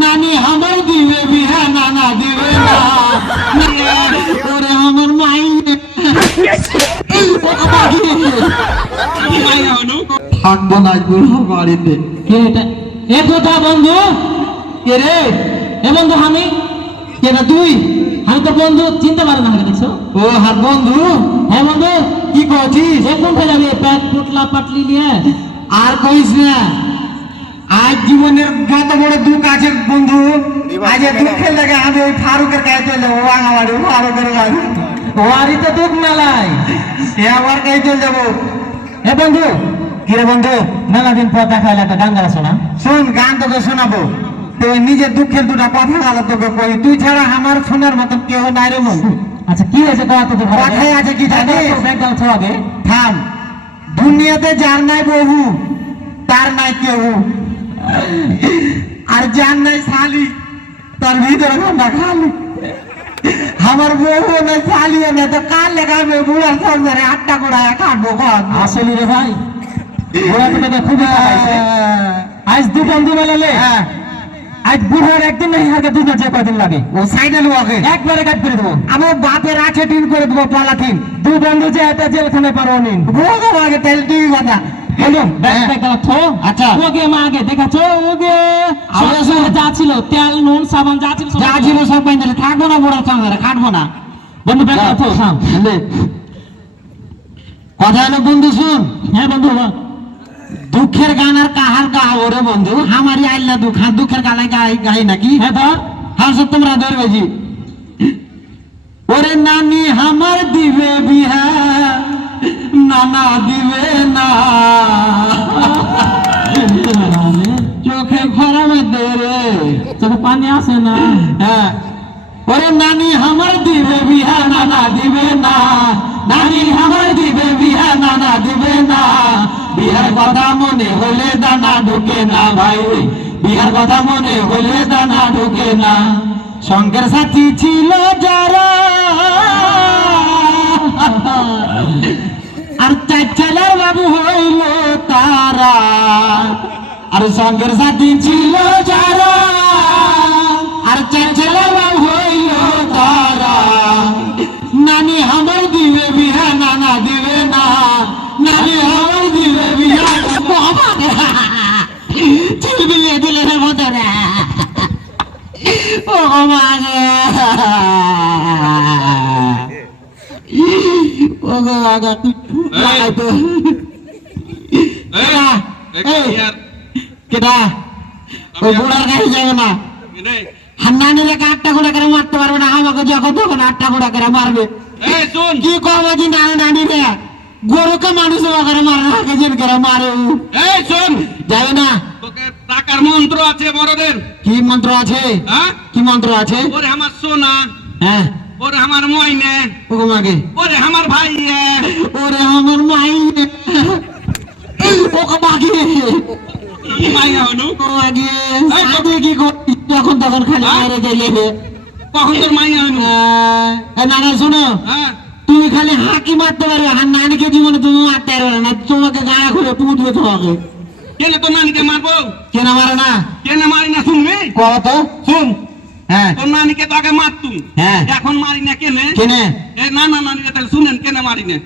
नानी हमर दिवे बिहा नाना दिवे ना ओरे हमर माई থাকবো না গুরু বাড়িতে কে এটা এ কথা বন্ধু কে রে এ বন্ধু আমি কে না তুই আমি তো বন্ধু চিনতে পারি না দেখছো ও হার বন্ধু হ্যাঁ বন্ধু কি করছিস এখন যাবে পেট পুটলা পাটলি নিয়ে আর কইস না আজ জীবনের যত বড় দুঃখ আছে বন্ধু আজ দুঃখের লাগে আমি ওই ফারুকের কাছে চলে ও আঙাবাড়ি ফারুকের কাছে ওয়ারি তো দুঃখ মেলাই এ আবার কাছে চলে যাবো এ বন্ধু কিরে বন্ধু মেলা দিন পর দেখা হলে একটা গান গালা শোনা শোন গান তোকে শোনাবো তুই নিজের দুঃখের দুটা কথা গালা তোকে কই তুই ছাড়া আমার শোনার মতো কেউ নাই রে বন্ধু আচ্ছা কি হয়েছে কথাই আছে কি জানিস একদম ছড়াবে থাম দুনিয়াতে যার নাই বহু তার নাই কেউ আর যার নাই শালি তার ভিতরে ঘন্টা খালি আমার বউ না শালিও না তো কাল লেখাবে বুড়া সংসারে 8টা গোড়া কাটবো কর আসলে রে ভাই বুড়া তো খুব আজ দু বন্ধু মেলালে আজ বুড়ার একদিন নাই আগে দুটো যে কদিন লাগে ও সাইডে লোকে একবারে কাট করে দেবো আমার বাপের আছে টিন করে দেবো পলাথিন দু বন্ধু যে এটা জেলখানে পারো নিন ভোগো আগে তেল তুই কথা বন্ধু ব্যাগ থো আচ্ছা ওকে মা আগে দেখাছো ওকে যা ছিল তেল নুন সাবান যা ছিল সব বাইন্দা থাকবো না বুড়ার সঙ্গে খাটবো না বন্ধু ব্যাগ থো কথা হলো বন্ধু শুন হ্যাঁ বন্ধু দুঃখের গান আর কাহার গাও রে বন্ধু আমারই আইলা দুঃখের গালাই গাই নাকি হ্যাঁ ধর হ্যাঁ সব তোমরা ধরবেজি ওরে নানি আমার দিবে বিহা নানা দিবে না চোখে খরা মধ্যে রে চোখে পানি আসে না হ্যাঁ ওরে নানি আমার দিবে বিহা নানা দিবে না নানি আমার দিবে বিহা নানা দিবে না বিহার কথা মনে হলে দানা ঢুকে না ভাই বিহার কথা মনে হলে দানা ঢুকে না সঙ্গের সাথী ছিল যারা আর চার ছেলের বাবু হইল তারা আর সঙ্গের সাথী ছিল যারা আর চার ছেলের বাবু হইল তারা নানি আমার দিবে বিহা নানা দিবে না নানি আমার দিবে বিহা চিলবিলিয়ে দিলে রে মতরে ও মাগে ও গো আগা তুই লাগাই তো কেডা ওই বুড়ার কাছে যাবে না হান্নানি রে 8টা গোড়া করে মারতে পারবে না আমাকে যখন তখন 8টা গোড়া করে মারবে এই শুন কি কবে যে নানি রে গরুকে মানুষ করে মারে আগে জেন করে মারে এই শুন যাবে না তোকে টাকার মন্ত্র আছে বড়দের কি মন্ত্র আছে হ্যাঁ কি মন্ত্র আছে ওরে আমার সোনা হ্যাঁ ওরে আমার মইনে ওগো মাগে ওরে আমার ভাই ওরে আমার মাই ওগো মাগে মাইয়া হলো ও আগে সাথে কি যখন তখন খালি মারে যাইলে কখন তোর মাইয়া হলো নানা শোনো হ্যাঁ তুমি খালি হাকি মারতে পারবে আর নানিকে জীবনে তুমি মারতে পারবে না তোমাকে গাড়া করে পুঁতবে তোমাকে কেন তোর নানিকে মারবো কেন মারে না কেন মারি না শুনবি কত শুন হ্যাঁ তোর নানিকে তো আগে মারতুম হ্যাঁ এখন মারি না কেন কেন এই না না নানিকে তাহলে শুনেন কেন মারি না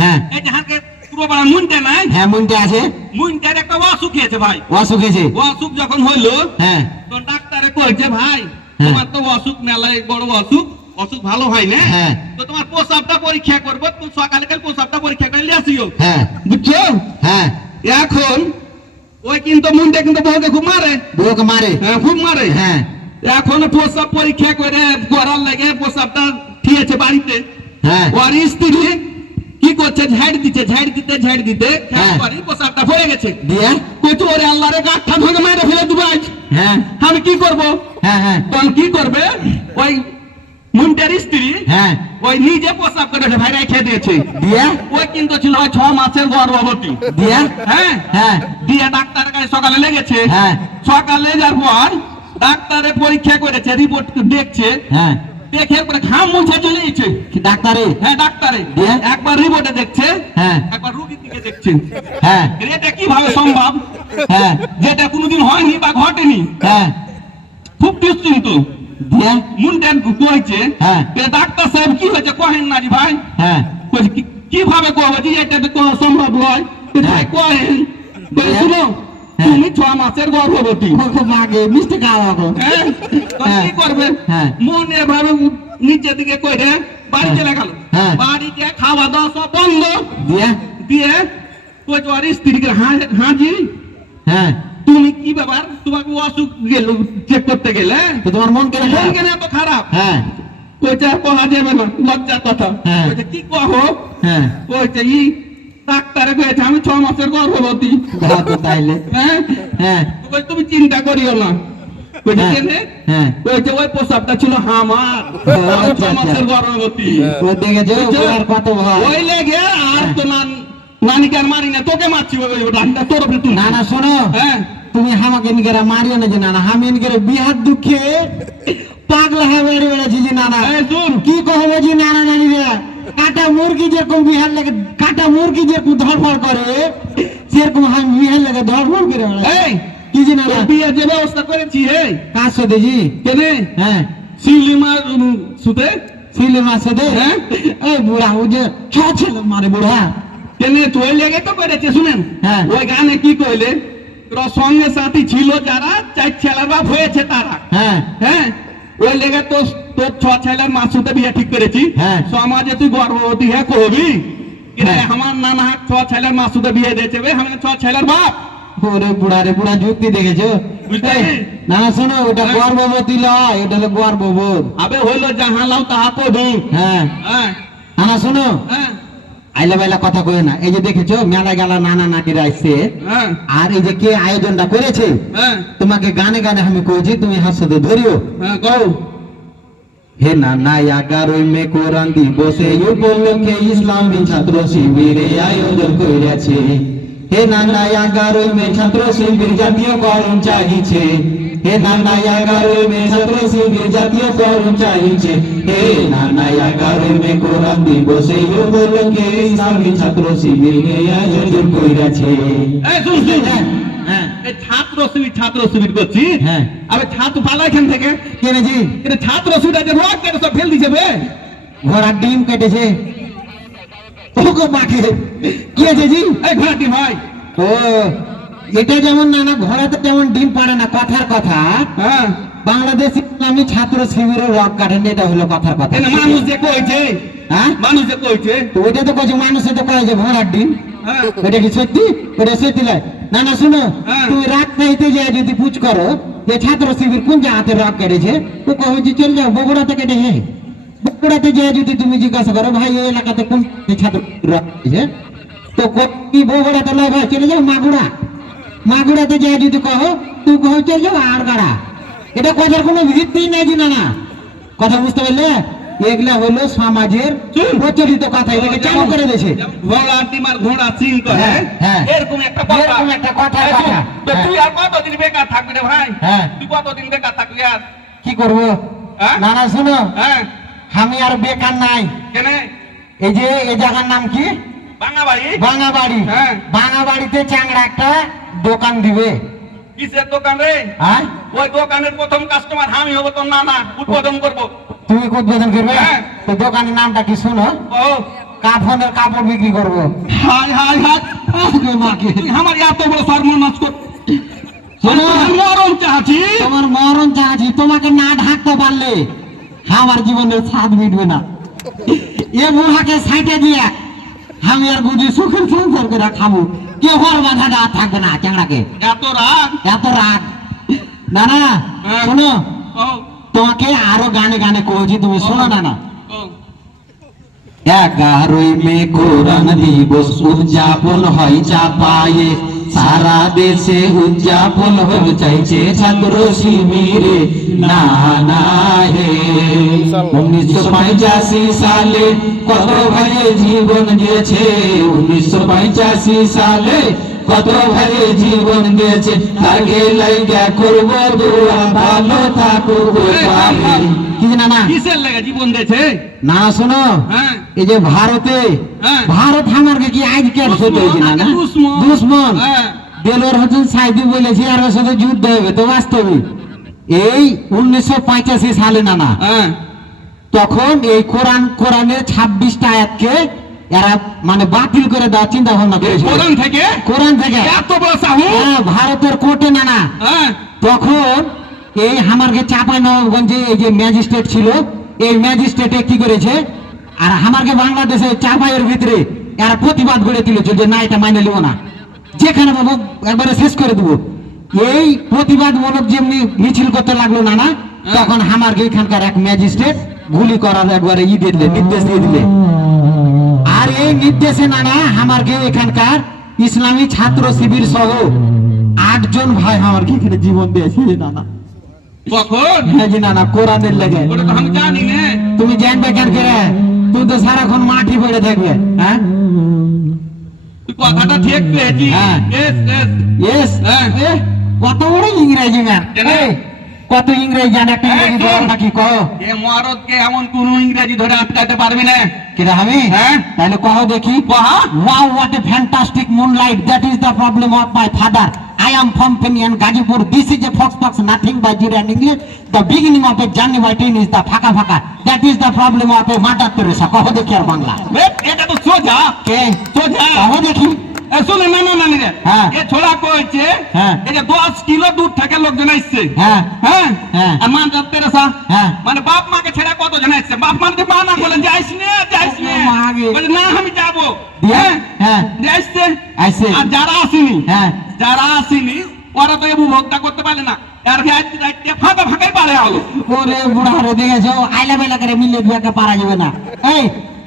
হ্যাঁ এই যে হাকে পুরো বড় মুন্ডে নাই হ্যাঁ মুন্ডে আছে মুন্ডের একটা অসুখ হয়েছে ভাই অসুখ হয়েছে অসুখ যখন হইলো হ্যাঁ তো ডাক্তারে কইছে ভাই তোমার তো অসুখ মেলায় বড় অসুখ অসুখ ভালো হয় না তো তোমার প্রস্রাবটা পরীক্ষা করবো তুমি সকালে কাল প্রস্রাবটা পরীক্ষা করে নিয়ে আসিও হ্যাঁ বুঝছো হ্যাঁ এখন ওই কিন্তু মুন্ডে কিন্তু বউকে খুব মারে বউকে মারে হ্যাঁ খুব মারে হ্যাঁ এখন প্রস্রাব পরীক্ষা করে করার লাগে প্রস্রাবটা ঠিয়েছে বাড়িতে হ্যাঁ ওর স্ত্রী কি করছে ঝাড় দিতে বাড়ি প্রস্রাবটা হয়ে গেছে দিয়ে কইতো ওরে আল্লাহরে গাঁটটা ভাঙে মেরে ফেলে দিবা হ্যাঁ আমি কি করব হ্যাঁ হ্যাঁ তখন কি করবে ওই মুন্ডের স্ত্রী হ্যাঁ ওই নিজে প্রস্রাব করে ভাই রেখে দিয়েছে দিয়ে ওই কিন্তু ছিল 6 মাসের গর্ভবতী দিয়ে হ্যাঁ হ্যাঁ দিয়ে ডাক্তারের কাছে সকালে লেগেছে হ্যাঁ সকালে যাওয়ার পর ডাক্তারে পরীক্ষা করেছে রিপোর্ট দেখছে হ্যাঁ দেখে পরে ঘাম মুছে চলে যাচ্ছে ডাক্তারে হ্যাঁ ডাক্তারে একবার রিপোর্টে দেখছে হ্যাঁ একবার রোগীর দিকে দেখছে হ্যাঁ এটা কিভাবে সম্ভব হ্যাঁ যেটা কোনোদিন হয়নি বা ঘটেনি, হ্যাঁ খুব নিশ্চিন্ত দিয়া মুন্ডেন কইছে হ্যাঁ ডাক্তার সাহেব কি হয়েছে কহেন না জি ভাই, হ্যাঁ কইছে কিভাবে কহবো যে এটা তো কোন সম্ভব নয়, ভাই কহেন শুনো তুমি 6 মাসের গর্ভবতী, মাগে মিষ্টি খাওয়াবো হ্যাঁ তো কি করবে, হ্যাঁ মনে ভাবে নিচের দিকে কইরে বাড়ি চলে গেল, হ্যাঁ বাড়িতে খাওয়া দাওয়া সব বন্ধ দিয়া দিয়ে কইছে আর স্ত্রীকে হাজি হ্যাঁ তুমি কি ব্যাপার, তোমাকে অসুখ গেল চেক করতে গেলে তো তোমার মন কেন মন কেন এত খারাপ, হ্যাঁ কইছে কহা যাবে না লজ্জার কথা, হ্যাঁ কইছে কি কহো, হ্যাঁ কইছে ই ডাক্তারে কইছে আমি 6 মাসের গর্ভবতী, তো তাইলে হ্যাঁ হ্যাঁ কইছে তুমি চিন্তা করিও না, কইছে হ্যাঁ, কেনে, হ্যাঁ কইছে ওই প্রসাবটা ছিল আমার, আমি 6 মাসের গর্ভবতী, ও দেখেছো ওর কত ভয় ওই লেগে আর তো নানিকে আর মারি না, তোকে মারছি ওই ডাক্তার তোর উপরে তুই না না শোনো হ্যাঁ তুমি আমাকে নিকেরা মারিও না যে না না আমি নিকেরা বিহার দুঃখে পাগলা হয়ে বেড়ে বেড়েছি যে না না এই শুন কি কহবো যে নানা নানি রে কাটা মুরগি যেরকম বিহার লাগে কাটা মুরগি যেরকম ধরফড় করে সেরকম আমি বিহার লাগে ধরফড় করে বেড়াই। এই কি যে না তোর বিয়ের যে ব্যবস্থা করেছি এই কাজ সাথে জি কেনে হ্যাঁ শিলিমার সুতে সিলে মাসে দে হ্যাঁ এই বুড়া ও যে ছ ছেলে মারে বুড়া কেনে তুই লেগে তো করেছে শুনেন হ্যাঁ ওই গানে কি কইলে তোর সঙ্গে সাথী ছিল যারা 4 ছেলের বাপ হয়েছে তারা হ্যাঁ হ্যাঁ ওই লেগে তোর 6 ছেলের মাসুতে বিয়ে ঠিক করেছি, হ্যাঁ সমাজে তুই গর্ভবতী হ্যাঁ কবি হ্যাঁ। আমার নানা 6 ছেলের মাসুতে বিয়ে দিয়েছে আমি 6 ছেলের বাপ, ওরে বুড়া রে বুড়া যুক্তি দেখেছো বুঝতে এই, না না শোনো ওটা হ্যাঁ। গর্ভবতী লয় ওটা হলো গর্ভবোধ আবে হইলো যাহা লাও তাহা কবি, হ্যাঁ হ্যাঁ না না শোনো হ্যাঁ আইলা বাইলা কথা কই না এই যে দেখেছো মেলা গেলা নানা নাতিরা আইছে হ্যাঁ আর এই যে কে আয়োজনটা করেছে হ্যাঁ তোমাকে গানে গানে আমি কইছি তুমি হাসতে ধরিও হ্যাঁ কও হে নানা 11ই মে কোরআন দিবসে উপলক্ষে ইসলামী ছাত্র শিবিরে আয়োজন করেছে, হে নানা 11ই মে ছাত্র শিবির জাতীয়করণ চাইছে, হে নানা 11ই মে ছাত্র শিবির জাতীয়করণ চাইছে, হে নানা 11ই মে কোরআন দিবসে উপলক্ষে ইসলামী ছাত্র শিবিরে আয়োজন করেছে। এই শুন শুন হ্যাঁ এই ছাত্র শিবির করছি, হ্যাঁ আবে ছাত্র পালা এখান থেকে, কেন জি এটা ছাত্র শিবির যে রোগ কেটে সব ফেল দিছে বে, ঘোড়ার ডিম কেটেছে ওগো মাকে কি আছে জি এই ঘোড়াটি ভাই ও এটা যেমন নানা ঘোড়াতে যেমন ডিম পাড়ে না কথার কথা হ্যাঁ বাংলাদেশ ইসলামী ছাত্র শিবিরের রক কাটেন এটা হলো কথার কথা এনে মানুষ যে কইছে, হ্যাঁ মানুষ যে কইছে তো ওইটা তো কইছে মানুষে তো কয় যে ঘোড়ার ডিম হ্যাঁ ওইটা কি সত্যি ওটা সত্যি নয় না না শুনো হ্যাঁ। তুমি রাত খাইতে যায় যদি পুছ করো যে ছাত্র শিবির কোন জায়গাতে রক কেটেছে তো কবে যে চল যাও বগুড়াতে কেটে হে বগুড়াতে যায় যদি তুমি জিজ্ঞাসা করো ভাই এই এলাকাতে কোন ছাত্র রক কেটেছে তো কি বগুড়াতে নয় ভাই চলে যাও মাগুড়াতে যায় যদি কহো তুই কহ চলে যাও আর গাড়া এটা কথার কোনো ভিত্তি নাই যে না কথা বুঝতে পারলে এগুলা হলো সমাজের প্রচলিত কথা এটাকে চালু করে দিয়েছে ঘোড়া ডিমার ঘোড়া সিং করে হ্যাঁ, হ্যাঁ। এরকম একটা কথা, এরকম একটা কথা, এই শুন, কথা। তো তুই আর কতদিন বেকার থাকবি রে ভাই, হ্যাঁ। তুই কতদিন বেকার থাকবি আর কি করবো হ্যাঁ? না না শুনো হ্যাঁ আমি আর বেকার নাই কেনে এই যে এই জায়গার নাম কি বাংলা ভাই ভাঙাবাড়ি হ্যাঁ। ভাঙাবাড়িতে চ্যাংড়া একটা দোকান দিবে কিসের দোকান রে, হ্যাঁ ওই দোকানের প্রথম কাস্টমার আমি হবো তোর নানা, উদ্বোধন করবো, তুমি উদ্বোধন করবে হ্যাঁ। তো দোকানের নামটা কি শোনো ও কাফনের কাপড় বিক্রি করবো হাই হাই হাই আগে মাকে তুই আমার এত বড় সর্বনাশ কর, শোনো। আমি মরণ চাচ্ছি, তোমার মরণ চাচ্ছি তোমাকে না ঢাকতে পারলে আমার জীবনের স্বাদ মিটবে না এ বুড়াকে সাইটে দিয়ে আমি আর বুঝি সুখের সংসার করে খাবো কেউ হর বাধা দেওয়া থাকবে না চ্যাংড়াকে এত রাগ এত রাগ না না হ্যাঁ। শোনো ও তোমাকে আরো গানে গানে কইছি তুমি শোনো না না ও 11ই মে কোরআন দিবস উদযাপন হয় চাপায়ে সারা দেশে উদযাপন হতে চাইছে ছাত্র শিবিরে না না হে 1985 সালে কত ভাইয়ের জীবন গেছে 1985 সালে কত ভাইয়ের জীবন গেছে তাকে লাইগা করব দোয়া ভালো থাকুক কি না না কিসের লাগা জীবন দিয়েছে, না শোনো হ্যাঁ এই যে ভারতে হ্যাঁ। ভারত আমাকে কি আজকে ছোট হয়েছে না না দুশ্মন। দুশ্মন হ্যাঁ। দেলোয়ার হোসেন সাইদি বলেছে আর ওর সাথে যুদ্ধ হবে তো বাস্তবে এই 1985 সালে নানা তখন এই কোরআনের 26টা আয়াতকে এরা মানে বাতিল করে দেওয়ার চিন্তা ভাবনা করেছে কোরআন থেকে এত বড় সাহস ভারতের কোর্টে নানা তখন এই আমারকে চাঁপাইনবাবগঞ্জে এই যে ম্যাজিস্ট্রেট ছিল এই ম্যাজিস্ট্রেটে কি করেছে আর আমারকে বাংলাদেশে চাঁপাইয়ের ভিতরে এরা প্রতিবাদ করে তুলেছে যে না এটা মাইনে নিব না যেখানে পাবো একবারে শেষ করে দেবো এই প্রতিবাদ মূলক যেমনি মিছিল করতে লাগলো নানা তখন আমারকে এখানকার এক ম্যাজিস্ট্রেট গুলি করার একবারে নির্দেশ দিয়ে দিলে আর এই নির্দেশে নানা আমারকে এখানকার ইসলামী ছাত্র শিবির সহ 8 জন ভাই আমারকে এখানে জীবন দিয়েছে নানা কখন হ্যাঁ জি নানা কোরআনের লেগে ওটা তো আমি জানি না তুমি জানবে কেন করে তুমি তো সারাক্ষণ মাটি পড়ে থাকবে হ্যাঁ তুই কথাটা ঠিক পেয়েছি হ্যাঁ। Yes, ইয়েস কত বড় ইংরেজি ম্যান কেন? কত ইংরেজি জানে একটা ইংরেজি এই, বল শোন। নাকি কও এ মহারতকে এমন কোন ইংরেজি ধরে আটকাতে পারবি না কিরা আমি হ্যাঁ। তাহলে কও দেখি কহা। Wow what a fantastic moonlight that is the problem of my father I am from Penian Gajipur. This is a fox nothing by Jira and English. The beginning of a journey by train is the Phaka Phaka. That is the problem of a Mother Teresa. কহ দেখি আর বাংলা এটা তো সোজা কে সোজা কহ দেখি শুনে না রে হ্যাঁ। এ ছোড়া কইছে হ্যাঁ। এই যে 10 কিলো দূর থেকে লোকজন আসছে হ্যাঁ হ্যাঁ হ্যাঁ। আর মান তেরেসা হ্যাঁ। মানে বাপ মাকে ছেড়ে কতজন আসছে বাপ মানে মা না বলেন যাইস না মা আগে। বলে না আমি যাবো দিয়ে? হ্যাঁ। দিয়ে আসছে আসছে। আর যারা আসেনি হ্যাঁ। যারা আসেনি ওরা তো এবু ভোগটা করতে পারে না আর ফাঁকা ফাঁকাই পারে হলো ওরে বুড়া রে দেখেছো আইলা বেলা করে মিলে দুয়াকে পারা যাবে না এই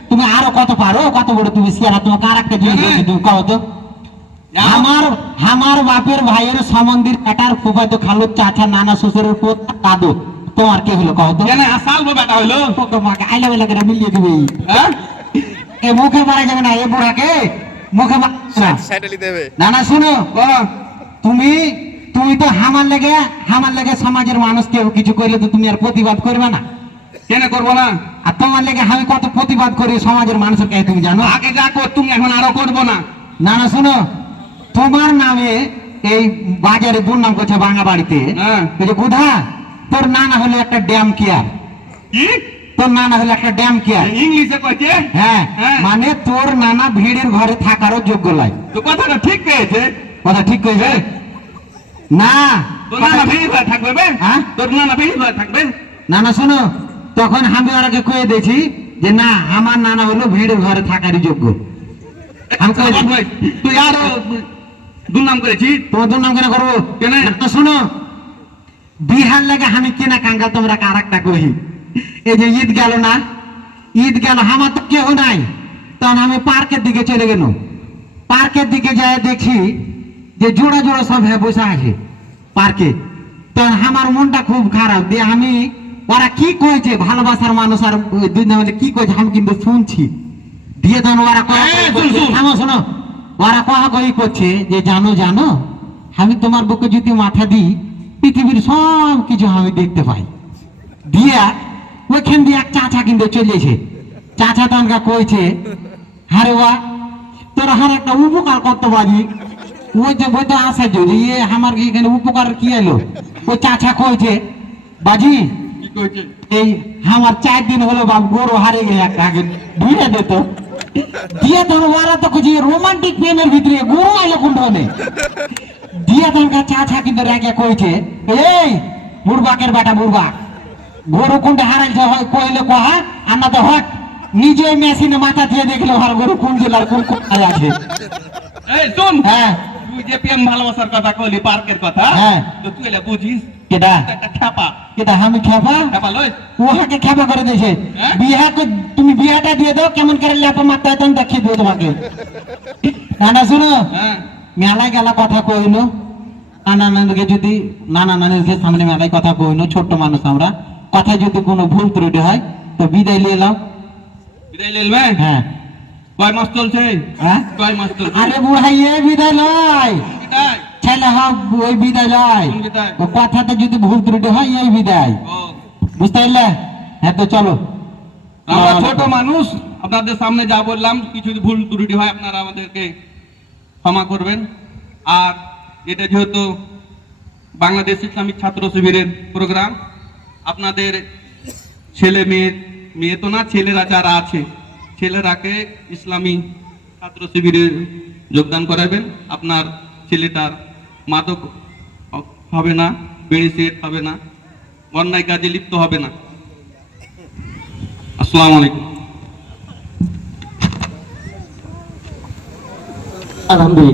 তুমি আরো কত পারো কত বড় তুমি সিয়ারা তোমাকে আর একটা জিনিস বলছি তুমি কও তো আমার বাপের ভাইয়ের সম্বন্ধীর এটার ফুফাতো খালুর চাচা নানা শ্বশুরের পোতা দাদু তোমার কে হলো কও তো কেন আসালবো বেটা হইলো তোমাকে আইলা বেলা করে মিলিয়ে দিবে হ্যাঁ এ মুখে মারা যাবে না এ বুড়াকে মুখে না না শুনো তুমি তো হামার লেগে সমাজের মানুষ কেউ কিছু করলে তো তুমি আর প্রতিবাদ করবে না কেন করবো না আর তোমার লেগে আমি কত প্রতিবাদ করি সমাজের মানুষের কাছে তুমি জানো আগে যা কর তুমি এখন আরো করবো না না না শোনো তোমার নামে এই বাজারে দুর্নাম করছে ভাঙা বাড়িতে হ্যাঁ। এই যে বুধা তোর নানা হলো একটা ড্যাম কেয়ার কি তোর নানা হলো একটা ড্যাম কেয়ার ইংলিশে কইছে হ্যাঁ হ্যাঁ। মানে তোর নানা ভিড়ের ঘরে থাকারও যোগ্য নয় তো কথাটা ঠিক পেয়েছে কথা ঠিক কইবে না তোর নানা ভিড় হয়ে থাকবে বে হ্যাঁ? তোর নানা ভিড় হয়ে থাকবে না না শোনো তখন আমি ওরাকে কয়ে দিয়েছি যে না আমার নানা হলো ভিড়ের ঘরে থাকারই যোগ্য আমি কয়ে দিয়েছি। তুই আরো দুর্নাম করেছি তোমার দুর্নাম কেন করবো কেন? না শোনো বিহার লাগে আমি কেনা কাঙ্গাল তোমরা আর একটা কহি এই যে ঈদ গেল না ঈদ গেল আমার তো কেউ নাই তখন আমি পার্কের দিকে চলে গেল পার্কের দিকে যায় দেখি যে জোড়া জোড়া সব হ্যাঁ বসে আছে পার্কে তখন আমার মনটা খুব খারাপ দিয়ে আমি ওরা কি কইছে ভালোবাসার মানুষ আর দুই নামে কি কইছে আমি কিন্তু শুনছি দিয়ে তখন ওরা শোনো ওরা কহা কহি করছে যে জানো আমি তোমার বুকে যদি মাথা দিই পৃথিবীর সব কিছু আমি দেখতে পাই দিয়া ওইখান দিয়ে এক চাচা কিন্তু চলেছে চাচা তনকা কইছে হারে ওয়া তোর হার একটা উপকার করতে পারি ওই যে বইটা আসা যদি আমার এখানে উপকার কি এলো ওই চাচা কইছে বাজি কি কইছে এই আমার 4 দিন হলো বাপ গরু হারে গেলে একটা আগে ধুয়ে দিত দিয়ে তোর ওরা তো কইছে রোমান্টিক প্রেমের ভিতরে গরু আইলো কোন ধরনে দিয়ে তনকা চাচা কিন্তু রেগে কইছে এই বুড়বাকের বেটা বুড়বাক গরু কোনটা হারাইছে হয় কইলে কহা আমরা তো হট নিজে মেশিনে মাথা দিয়ে দেখলে আর গরু কোন জেলার কোন কোথায় আছে এই শুন হ্যাঁ তুই যে প্রেম ভালোবাসার কথা কইলি পার্কের কথা হ্যাঁ। তো তুই এলা বুঝিস কেডা একটা খ্যাপা কেডা আমি খেপা খ্যাপা লই ওহাকে খেপা করে দিয়েছে হ্যাঁ? বিহাকে তুমি বিহাটা দিয়ে দাও কেমন করে লেপা মারতে হয় তখন দেখিয়ে দেবো তোমাকে না শুনো হ্যাঁ মেলায় গেলা কথা কইনো নানা নানিকে যদি নানা নানির সামনে মেলায় কথা কইনো ছোট্ট মানুষ আমরা কথা যদি কোনো ভুল ত্রুটি হয় তো বিদায় নিয়ে এলাম বিদায় লইলবে হ্যাঁ কয় মাস চলছে হ্যাঁ? কয় মাস চলছে আরে বুড়াই এ বিদায় লয় বিদায় ছেলে হোক ওই বিদায় লয় কোন বিদায়? ও কথাতে যদি ভুল ত্রুটি হয় এই বিদায় ও বুঝতে পারলে হ্যাঁ তো চলো আমরা ছোট মানুষ আপনাদের সামনে যা বললাম কিছু যদি ভুল ত্রুটি হয় আপনারা আমাদেরকে ক্ষমা করবেন আর এটা যেহেতু বাংলাদেশ ইসলামিক ছাত্র শিবিরের প্রোগ্রাম, আপনাদের ছেলে মেয়ে তো না, ছেলেরা যারা আছে ছেলেরাকে ইসলামী ছাত্র শিবিরে যোগদান করাবেন। আপনার ছেলেটার মাদক হবে না, বিড়ি সিগারেট হবে না, অন্যায় কাজে লিপ্ত হবে না। আসসালামু আলাইকুম। আলহামদুলিল্লাহ।